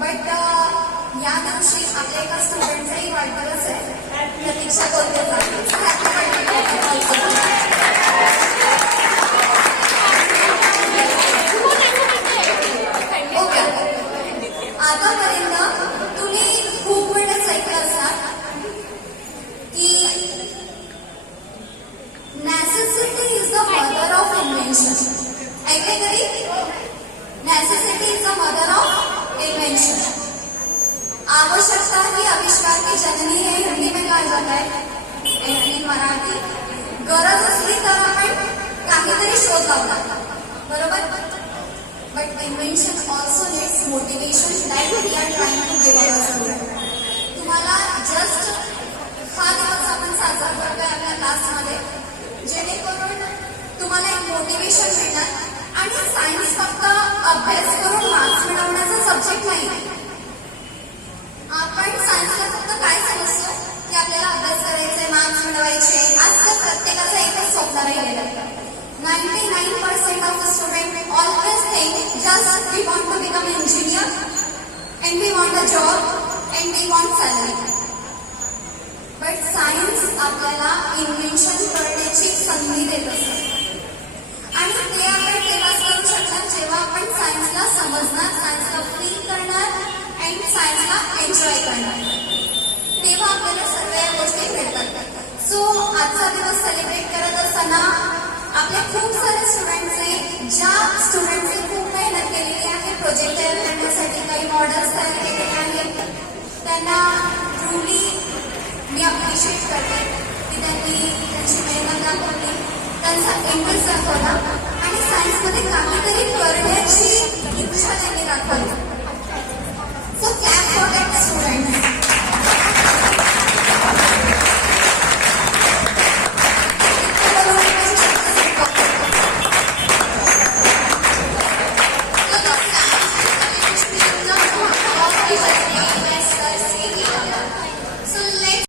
But या दिवशी आपल्या एका स्टुडंटचाही वाढदिवस आहे, प्रतीक्षा कोल्हे. आतापर्यंत तुम्ही खूप वेळेस ऐकलं असाल की necessity is the mother of invention. ऐकले कधी? Necessity is the mother of invention. आवश्यकता ही आविष्कार की जननी है हिंदी में कहा जाता है, इन मराठी. गरज असली तर आपण काहीतरी शोध लावतात, बरोबर. But invention also needs motivation that we are trying to give our student. तुम्हाला जस्ट हा दिवस आपण साजरा करतोय आपल्या क्लासमध्ये, जेणेकरून तुम्हाला एक मोटिवेशन मिळणार. आणि सायन्स फक्त अभ्यास करून मार्क्स मिळवण्याचा सब्जेक्ट नाही. आपण सायन्सला फक्त काय समजतो की आपल्याला अभ्यास करायचे, मार्क्स मिळवायचे. आजकाल प्रत्येकाचं एकच स्वप्न राहिलेलं आहे. 99% of the students always think just we want to become an engineer and we want a job and we want salary. But science आपल्याला इन्व्हेन्शन करण्याची संधी देत असते. आणि ते आपण तेव्हाच करू शकणार जेव्हा आपण सायन्सला समजणार, सायन्सला फील करणार आणि सायन्सला एन्जॉय करणार. तेव्हा आपल्याला सर्व या गोष्टी मिळतात. सो आजचा दिवस सेलिब्रेट करत असताना आपल्या खूप सारे स्टुडंट्सने, ज्या स्टुडंट्सने खूप मेहनत केलेली आहे प्रोजेक्ट तयार करण्यासाठी, काही मॉडेल्स तयार केलेले आहेत, त्यांना ट्रूली मी अप्रिशिएट करते की त्यांनी त्यांची मेहनत दाखवली, त्यांचा इंटरेस्ट दाखवला आणि सायन्समध्ये काहीतरी करण्याची इच्छा त्यांनी दाखवली.